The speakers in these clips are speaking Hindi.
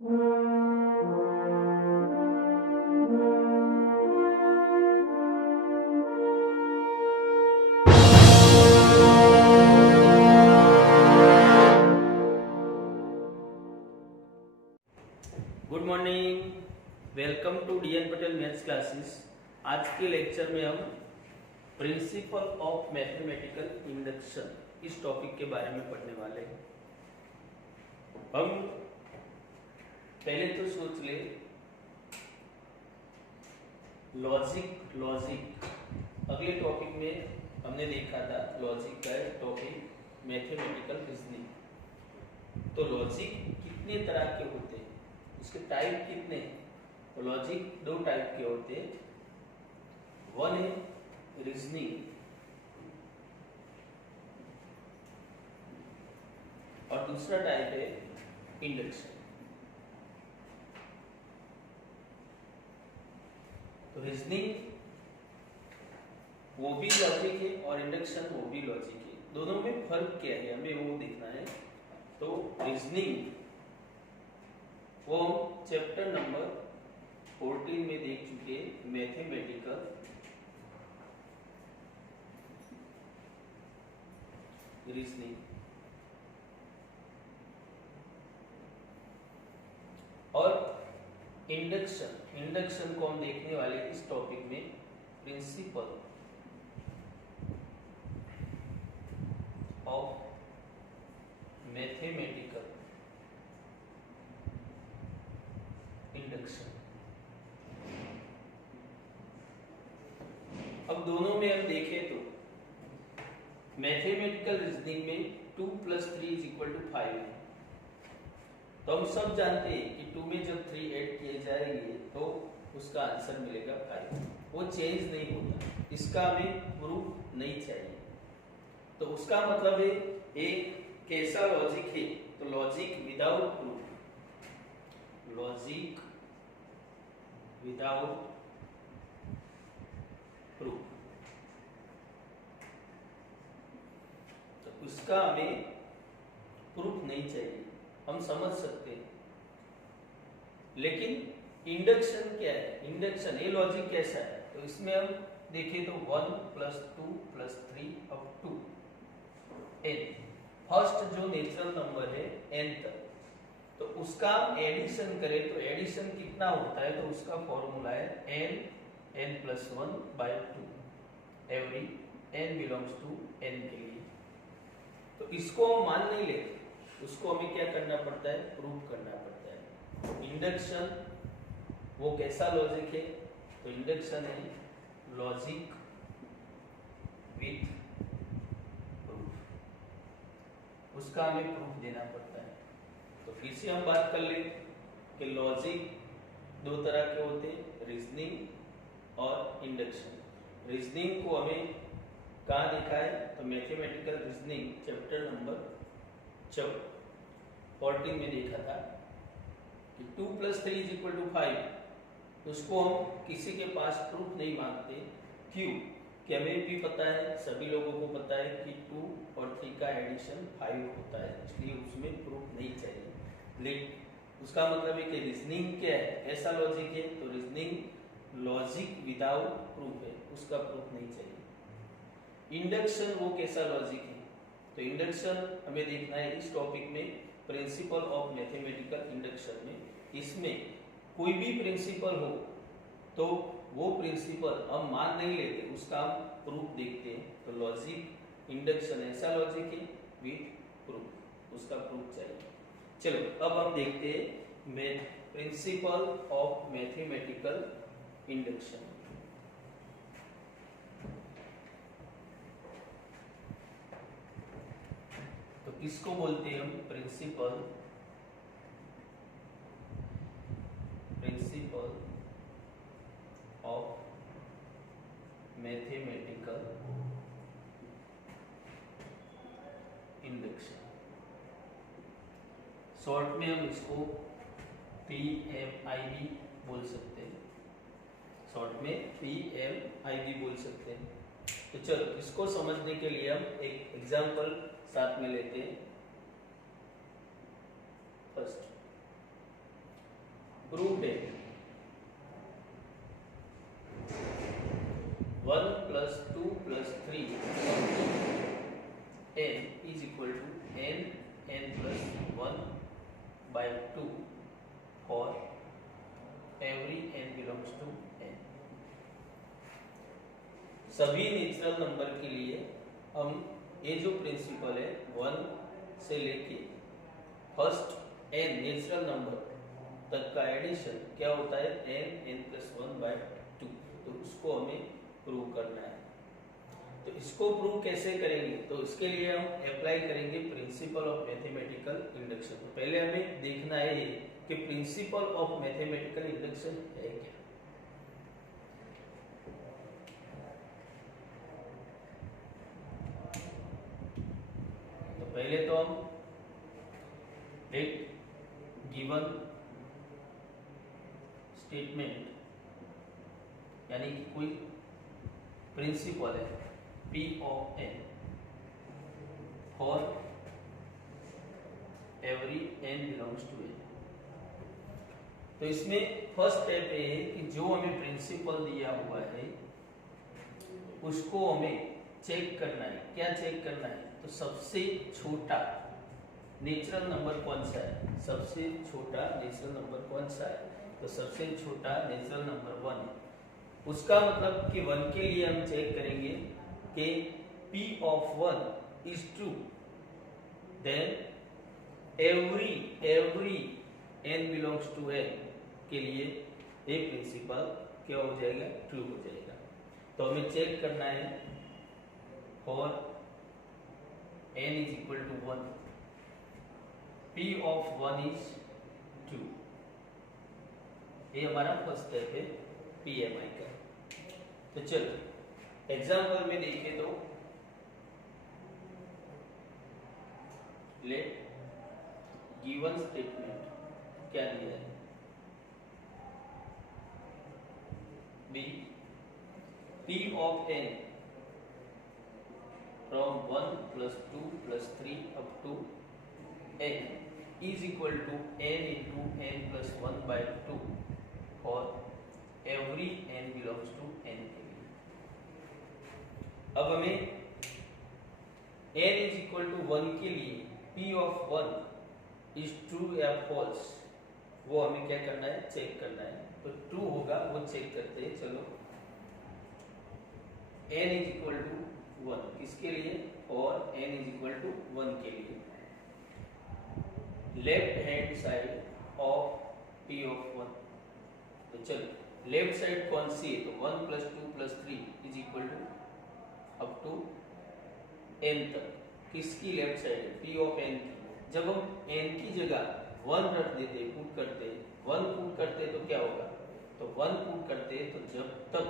Good morning, welcome to DN Patel maths classes. आज के लेक्चर में हम प्रिंसिपल ऑफ मैथमेटिकल इंडक्शन इस टॉपिक के बारे में पढ़ने वाले हैं। हम पहले तो सोच ले लॉजिक अगले टॉपिक में हमने देखा था लॉजिक का टॉपिक मैथमेटिकल रीजनिंग। तो लॉजिक कितने तरह के होते हैं, इसके टाइप कितने हैं? तो लॉजिक दो टाइप के होते हैं। वन है रीजनिंग और दूसरा टाइप है इंडक्शन। तो रीजनिंग वो भी लॉजिक है और इंडक्शन वो भी लॉजिक है। दोनों में फर्क क्या है हमें वो देखना है। तो रीजनिंग वो चैप्टर नंबर 14 में देख चुके मैथमेटिकल रीजनिंग। और इंडक्शन को हम देखने वाले इस टॉपिक में प्रिंसिपल ऑफ मैथमेटिकल इंडक्शन। अब दोनों में हम देखें तो मैथमेटिकल रीजनिंग में 2 + 3 = 5 है। तो हम सब जानते हैं कि 2 में जब 3 ऐड किए जाएंगे तो उसका आंसर मिलेगा 5। वो चेंज नहीं होता, इसका हमें प्रूफ नहीं चाहिए। तो उसका मतलब है एक कैसा लॉजिक है? तो logic without proof, logic without proof. तो उसका हमें प्रूफ नहीं चाहिए, हम समझ सकते हैं। लेकिन इंडक्शन क्या है? इंडक्शन ये लॉजिक कैसा है? तो इसमें हम देखें तो 1 + 2 + 3 up to n, फर्स्ट जो नेचुरल नंबर है n तक, तो उसका एडिशन करें तो एडिशन कितना होता है? तो उसका फॉर्मूला है n + 1/2 every n belongs to n के लिए। तो इसको हम मान नहीं लेते, उसको हमें क्या करना पड़ता है? प्रूफ करना पड़ता है। इंडक्शन वो कैसा लॉजिक है? तो इंडक्शन है लॉजिक विथ प्रूफ, उसका हमें प्रूफ देना पड़ता है। तो फिर से हम बात कर ले कि लॉजिक दो तरह के होते हैं, रीजनिंग और इंडक्शन। रीजनिंग को हमें कहाँ देखा है? तो मैथमेटिकल रीजनिंग चैप्टर नंबर 14 में देखा था कि 2 + 3 = 5। उसको हम किसी के पास प्रूफ नहीं मांगते। क्यों? कि हमें भी पता है, सभी लोगों को पता है कि 2 और 3 का एडिशन 5 होता है, इसलिए उसमें प्रूफ नहीं चाहिए। लेकिन उसका मतलब है कि रीजनिंग क्या है, ऐसा लॉजिक है। तो रीजनिंग लॉजिक विदाउट प्रूफ है, उसका प्रूफ नहीं चाहिए। इंडक्शन वो कैसा लॉजिक है? तो इंडक्शन हमें देखना है इस टॉपिक में प्रिंसिपल ऑफ मैथमेटिकल इंडक्शन में। इसमें कोई भी प्रिंसिपल हो तो वो प्रिंसिपल हम मान नहीं लेते, उसका हम प्रूफ देखते हैं। तो लॉजिक इंडक्शन ऐसा लॉजिक है विथ प्रूफ, उसका प्रूफ चाहिए। चलो अब हम देखते हैं प्रिंसिपल ऑफ मैथमेटिकल इंडक्शन। तो किसको बोलते हैं हम? Principle of mathematical induction. Short में हम इसको PMID बोल सकते हैं, शॉर्ट में PMID बोल सकते हैं। तो चलो इसको समझने के लिए हम एक एग्जांपल साथ में लेते हैं। First prove that 1 plus 2 plus 3 n is equal to n plus 1 by 2 for every n belongs to n। सभी नेचुरल नंबर के लिए हम ये जो प्रिंसिपल है 1 से लेके फर्स्ट n नेचुरल नंबर तक का एडिशन क्या होता है n plus 1 by 2, तो उसको हमें प्रूव करना है। तो इसको प्रूव कैसे करेंगे, तो इसके लिए हम अप्लाई करेंगे प्रिंसिपल ऑफ मैथमेटिकल इंडक्शन। तो पहले हमें देखना है कि प्रिंसिपल ऑफ मैथमेटिकल इंडक्शन है क्या। तो पहले तो हम एक गिवन स्टेटमेंट यानी कि कोई प्रिंसिपल है P of n for every n belongs to n। तो इसमें फर्स्ट स्टेप ये है कि जो हमें प्रिंसिपल दिया हुआ है उसको हमें चेक करना है। क्या चेक करना है, तो सबसे छोटा नेचुरल नंबर कौन सा है, सबसे छोटा नेचुरल नंबर कौन सा है, तो सबसे छोटा नेचुरल नंबर 1 है। उसका मतलब कि 1 के लिए हम चेक करेंगे कि P of 1 is true, then every n belongs to n के लिए ये प्रिंसिपल क्या हो जाएगा, ट्रू हो जाएगा। तो हमें चेक करना है for n is equal to 1, P of 1 is 2। ये हमारा फर्स्ट स्टेप है PMI का। तो चलो एग्जाम्पल में देखें तो लेट गिवन स्टेटमेंट क्या दिया है, B P of n from 1 plus 2 plus 3 up to n is equal to n into n plus 1 by 2 for every n belongs to n के लिए। अब हमें n is equal to 1 के लिए P of 1 is true या false वो हमें क्या करना है, चेक करना है। तो ट्रू होगा वो चेक करते हैं। चलो n is equal to 1 किसके लिए, और n is equal to 1 के लिए left hand side of P of 1। तो चलो लेफ्ट साइड कौन सी है, तो 1 plus 2 plus 3 is equal to up to n तक किसकी लेफ्ट साइड है, P of n की। जब हम n की जगह 1 रख देते, पुट करते 1 पुट करते तो क्या होगा, तो 1 पुट करते तो जब तक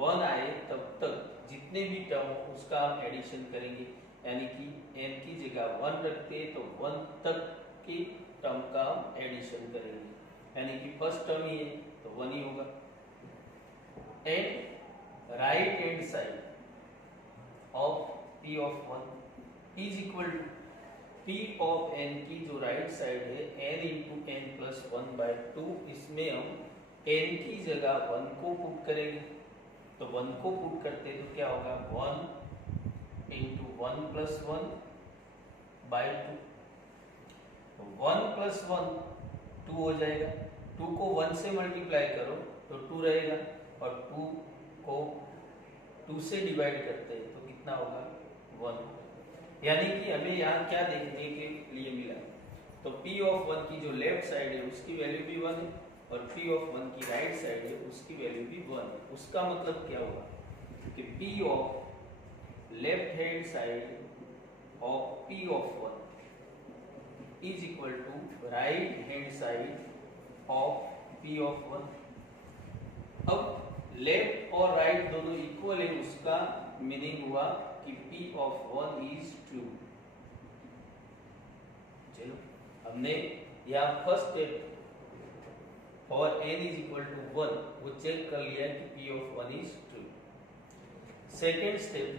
1 आए तब तक जितने भी टर्म उसका हम एडिशन करेंगे, यानी कि n की जगह 1 रखते तो 1 तक की टर्म का हम एडिशन करेंगे, यानी कि फर्स्ट टर्म ही है तो 1 ही होगा। And right hand side of P of 1 is equal to P of n की जो राइट साइड है n into n plus 1 by 2, इसमें हम n की जगह 1 को पुट करेंगे। तो 1 को पुट करते तो क्या होगा, 1 into 1 plus 1 by 2। तो 1 plus 1 2 हो जाएगा, 2 को 1 से मल्टीप्लाई करो तो 2 रहेगा, और 2 को 2 से डिवाइड करते हैं तो कितना होगा, 1। यानी कि हमें यहाँ क्या देखने के लिए मिला, तो P of 1 की जो लेफ्ट साइड है उसकी वैल्यू भी 1 है, और P of 1 की राइट साइड है उसकी वैल्यू भी 1 है। उसका मतलब क्या होगा कि P of left hand side of P of 1 is equal to right hand side of P of 1। अब लेफ्ट और राइट दोनों इक्वल है, उसका मीनिंग हुआ कि P of 1 is true। चलो हमने यहाँ first step for n is equal to 1 वो चेक कर लिया कि P of 1 is true। Second step,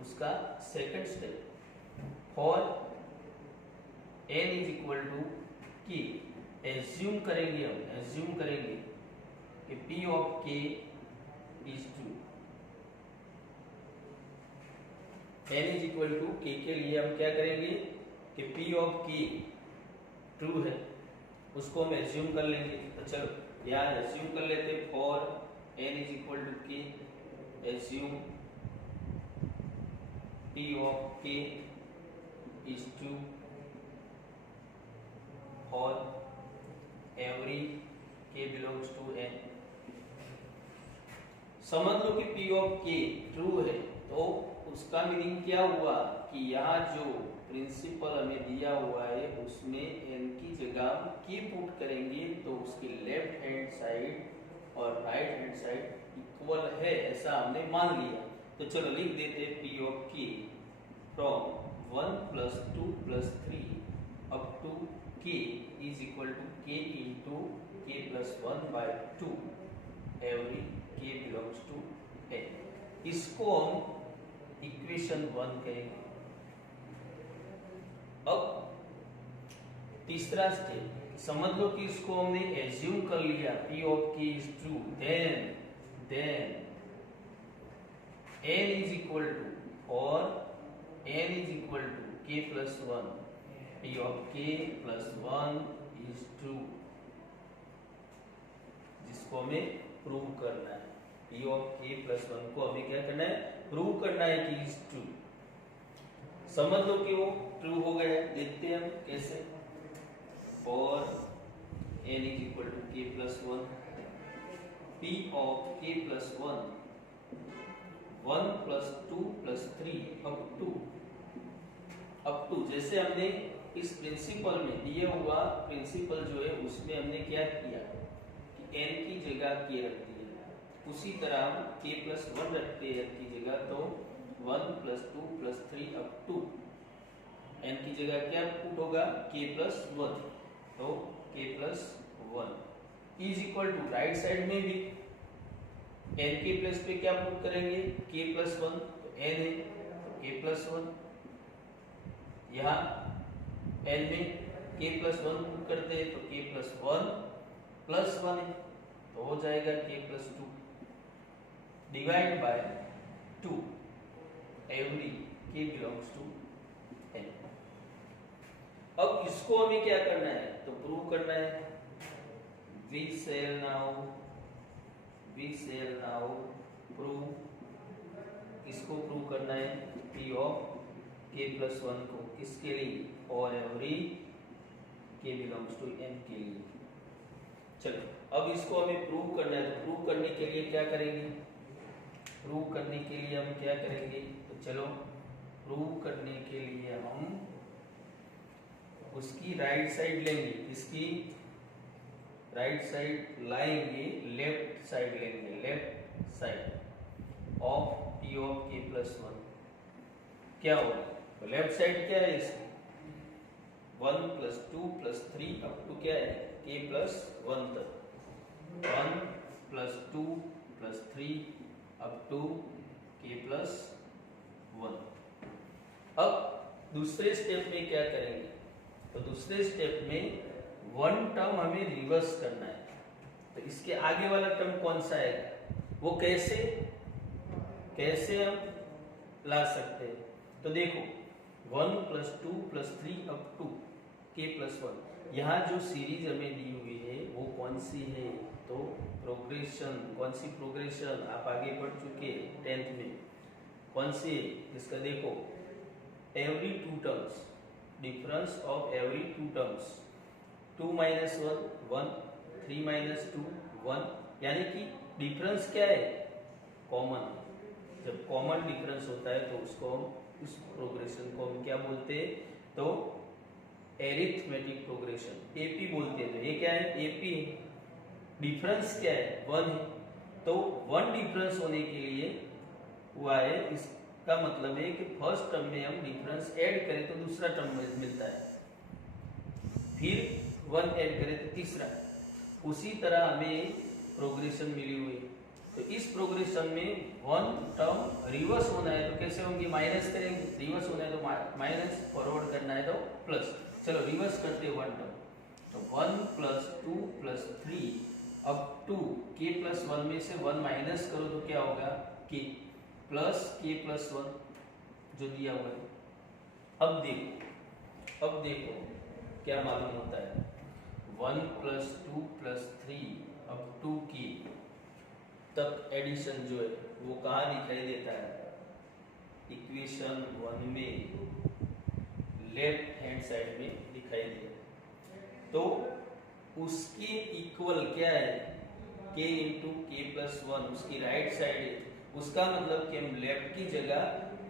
उसका second step for n is equal to कि एज्यूम करेंगे कि P of K is true. n is equal to K के लिए हम क्या करेंगे कि P ऑफ K ट्रू है, उसको हम एज्यूम कर लेंगे। तो चलो यहाँ एज्यूम कर लेते, for n is equal to K assume P of K is true और every K belongs to n। समझ लो कि P ऑफ K ट्रू है, तो उसका मीनिंग क्या हुआ कि यहाँ जो प्रिंसिपल हमें दिया हुआ है उसमें n की जगह K पुट करेंगे तो उसकी लेफ्ट हैंड साइड और राइट हैंड साइड इक्वल है, ऐसा हमने मान लिया। तो चलो लिख देते P of K from 1 plus 2 plus 3 up to K is equal to K into K plus 1 by 2 every K belongs to n। इसको हम इक्वेशन 1 कहेंगे। अब तीसरा स्टेप समझ लो कि इसको हमने एज्यूम कर लिया P of K is true, then n is equal to or n is equal to K plus 1, P of K plus 1 is true, जिसको हमें प्रूव करना है। P of K plus 1 को हमें क्या करना है, प्रूव करना है कि is true। समझ लो कि वो ट्रू हो गया है, देखते हैं हम कैसे। for n is equal to K plus 1, P of K plus 1 1 plus 2 plus 3 up to जैसे हमने इस प्रिंसिपल में दिया हुआ प्रिंसिपल जो है उसमें हमने क्या किया कि n की जगह k रख दिया, उसी तरह हम k plus 1 रखते हैं n की जगह, तो 1 plus 2 plus 3 up to n की जगह क्या पुट होगा k plus 1, तो k plus 1 is equal to right side में भी n के प्लेस पे क्या पुट करेंगे k plus 1, तो n है तो k plus 1, यहाँ n में k plus 1 पुट करते हैं तो k plus 1 plus 1 है तो हो जाएगा k plus 2 divide by 2 every k belongs to n। अब इसको हमें क्या करना है, तो प्रूव करना है। we shall now prove, इसको प्रूव करना है P of K plus 1 को, किसके लिए, और every K belongs to n के लिए। चलो अब इसको हमें प्रूव करना है, तो प्रूव करने के लिए क्या करेंगे, प्रूव करने के लिए हम क्या करेंगे, तो चलो प्रूव करने के लिए हम उसकी राइट साइड लेंगे, इसकी राइट साइड लाएंगे, लेफ्ट साइड लेंगे, left side of P of K plus 1 क्या होगा, तो लेफ्ट साइड क्या है इसकी 1 plus 2 plus 3 अप टू क्या है K plus 1 तक, 1 plus 2 plus 3 up to K plus 1। अब दूसरे स्टेप में क्या करेंगे, तो दूसरे स्टेप में वन टर्म हमें रिवर्स करना है, तो इसके आगे वाला टर्म कौन सा है, वो कैसे हम ला सकते हैं, तो देखो 1 plus 2 plus 3 up to K plus 1, यहाँ जो सीरीज हमें दी हुई है वो कौन सी है, तो प्रोग्रेशन, कौन सी प्रोग्रेशन, आप आगे बढ़ चुके 10th में, कौन सी है इसका, देखो every 2 terms, difference of every 2 terms, 2 minus 1 1, 3 minus 2 1, यानी कि डिफरेंस क्या है, कॉमन। जब कॉमन डिफरेंस होता है तो उसको हम उस प्रोग्रेशन को हम क्या बोलते हैं, तो एरिथमेटिक प्रोग्रेशन एपी बोलते हैं। तो ये क्या है, एपी है, डिफरेंस क्या है 1 है, तो 1 डिफरेंस होने के लिए हुआ है, इसका मतलब है कि फर्स्ट टर्म में हम डिफरेंस ऐड करें तो दूसरा टर्म मिलता है, फिर 1 ऐड करें तो तीसरा, उसी तरह हमें प्रोग्रेशन मिली हुई है। तो इस प्रोग्रेशन में 1 टर्म रिवर्स होना है तो कैसे होंगे, माइनस करेंगे, रिवर्स होना है तो माइनस, फॉरवर्ड करना है तो प्लस। चलो रिवर्स करते हैं 1 टर्म, तो 1 प्लस 2 प्लस 3 अब 2 k प्लस 1 में से 1 माइनस करो तो क्या होगा k प्लस k प्लस 1 जो दिया हुआ है। अब देखो क्या मालूम होता है 1 प्लस 2 प्लस 3 अब 2k तक एडिशन जो है वो कहाँ दिखाई देता है, इक्वेशन 1 में लेफ्ट हैंड साइड में दिखाई दे, तो उसके इक्वल क्या है k इंटू के प्लस 1 उसकी राइट साइड है, उसका मतलब कि हम लेफ्ट की जगह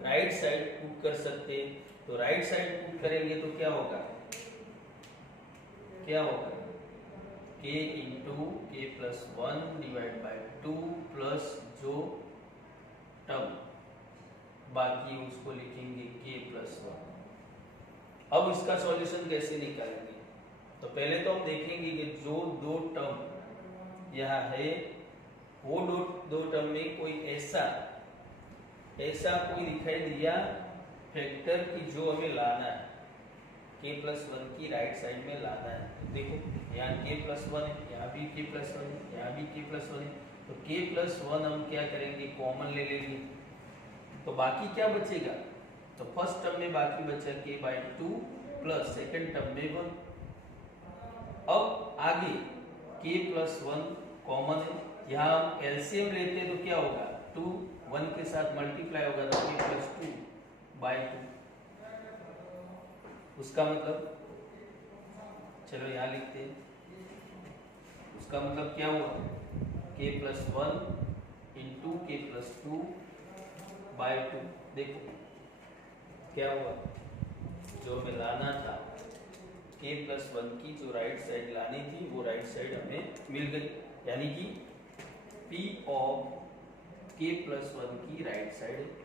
राइट साइड पुट कर सकते हैं। तो राइट साइड पुट करेंगे तो क्या होगा k इंटू के प्लस 1 डिवाइड बाय 2 प्लस जो टर्म बाकी उसको लिखेंगे k प्लस 1। अब इसका सॉल्यूशन कैसे निकालेंगे, तो पहले तो हम देखेंगे कि जो दो टर्म यहाँ है वो दो टर्म में कोई ऐसा कोई दिखाई दिया फैक्टर की जो हमें लाना है, k प्लस 1 की राइट साइड में लाना है। तो देखो यहाँ k प्लस 1 है, यहाँ भी k प्लस 1 है, यहाँ भी k प्लस 1 है, तो k प्लस 1 हम क्या करेंगे कॉमन ले लेंगे, तो बाकी क्या बचेगा, तो फर्स्ट टर्म में बाकी बचा k by 2 plus second term में 1। अब आगे k प्लस 1 कॉमन है, यहाँ हम एलसीएम लेते हैं तो क्या होगा 2 1 के साथ मल्टीप्लाई होगा तो k प्लस 2 बाई 2, उसका मतलब चलो यहाँ लिखते हैं, उसका मतलब क्या हुआ k प्लस 1 इंटू के प्लस 2 बाई 2। देखो क्या हुआ, जो हमें लाना था k प्लस 1 की जो राइट साइड लानी थी वो राइट साइड हमें मिल गई, यानी कि p ऑफ k प्लस 1 की राइट साइड है।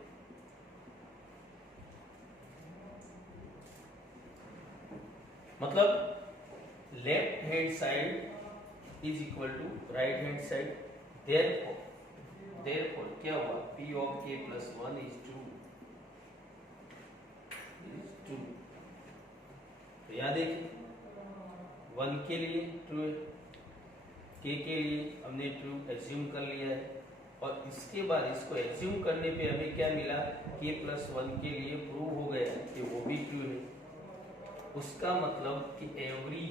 मतलब left hand side is equal to right hand side, therefore क्या हुआ p of k plus 1 is 2। तो यहाँ देखिए 1 के लिए ट्रू है, k के लिए हमने ट्रू एज्यूम कर लिया है, और इसके बाद इसको एज्यूम करने पे हमें क्या मिला k प्लस 1 के लिए प्रूव हो गया कि वो भी ट्रू है। उसका मतलब कि every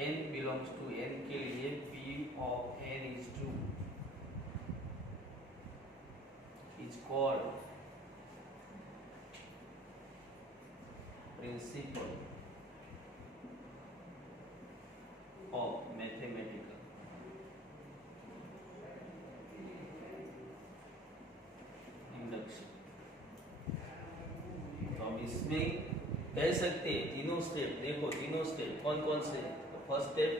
n belongs to n के लिए p of n is true is called principle of mathematical induction. तो हम इसमें कह सकते हैं तीनों स्टेप, देखो तीनों स्टेप कौन कौन से, तो फर्स्ट स्टेप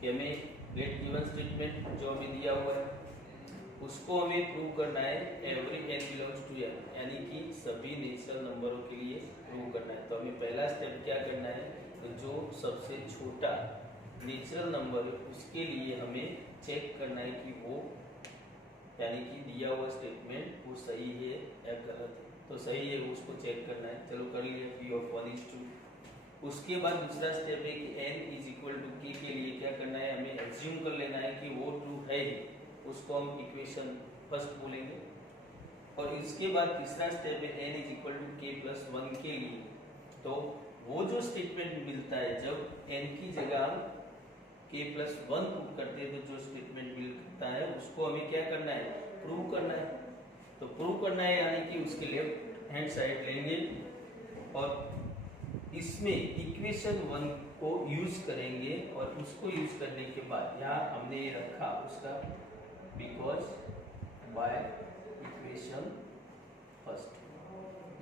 कि हमें गेट गिवन स्टेटमेंट जो हमें दिया हुआ है उसको हमें प्रूव करना है every n belongs to n, यानी कि सभी नेचुरल नंबरों के लिए प्रूव करना है। तो हमें पहला स्टेप क्या करना है, तो जो सबसे छोटा नेचुरल नंबर है उसके लिए हमें चेक करना है कि वो यानी कि दिया हुआ स्टेटमेंट वो सही है या गलत है, तो सही है उसको चेक करना है। चलो कर लिया p ऑफ 1 इज 2। उसके बाद दूसरा स्टेप है कि n is equal to k के लिए क्या करना है, हमें एज्यूम कर लेना है कि वो ट्रू है, उसको हम इक्वेशन फर्स्ट बोलेंगे। और इसके बाद तीसरा स्टेप है n is equal to k plus 1 के लिए, तो वो जो स्टेटमेंट मिलता है जब n की जगह हम k प्लस 1 पुट करते हैं तो जो स्टेटमेंट मिलता है उसको हमें क्या करना है, प्रूव करना है। तो प्रूव करना है यानी कि उसके लेफ्ट हैंड साइड लेंगे और इसमें इक्वेशन 1 को यूज करेंगे, और उसको यूज करने के बाद यहाँ हमने ये रखा उसका बिकॉज बाय इक्वेशन फर्स्ट,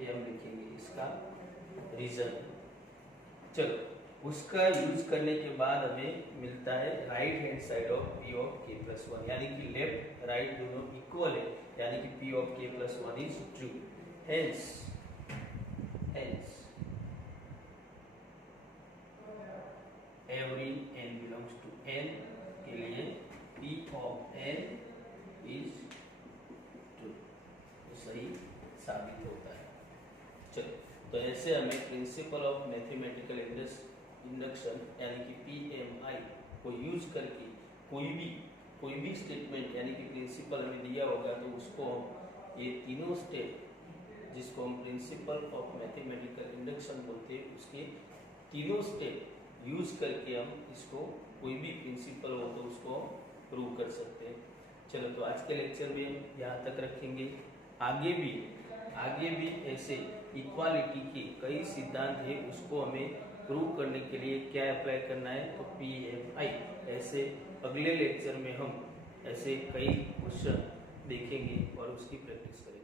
ये हम लिखेंगे इसका रीजन। चलो उसका यूज करने के बाद हमें मिलता है right hand side of p of k plus 1, यानी कि लेफ्ट राइट दोनों इक्वल है, यानी कि p of k plus 1 is true. Hence every n belongs to n के लिए p of n is true, तो सही साबित होता है। चलो तो ऐसे हमें principle of mathematical induction induction यानी कि PMI को यूज करके कोई भी स्टेटमेंट यानी कि प्रिंसिपल हमें दिया होगा तो उसको हम ये तीनों स्टेप जिसको हम प्रिंसिपल ऑफ मैथमेटिकल इंडक्शन बोलते हैं उसके तीनों स्टेप यूज करके हम इसको कोई भी प्रिंसिपल हो तो उसको प्रूव कर सकते हैं। चलो तो आज के लेक्चर में यहाँ तक रखेंगे। आगे भी ऐसे इक्वालिटी के कई सिद्धांत है उसको हमें प्रूव करने के लिए क्या अप्लाई करना है तो PMI। ऐसे अगले लेक्चर में हम ऐसे कई क्वेश्चन देखेंगे और उसकी प्रैक्टिस करेंगे।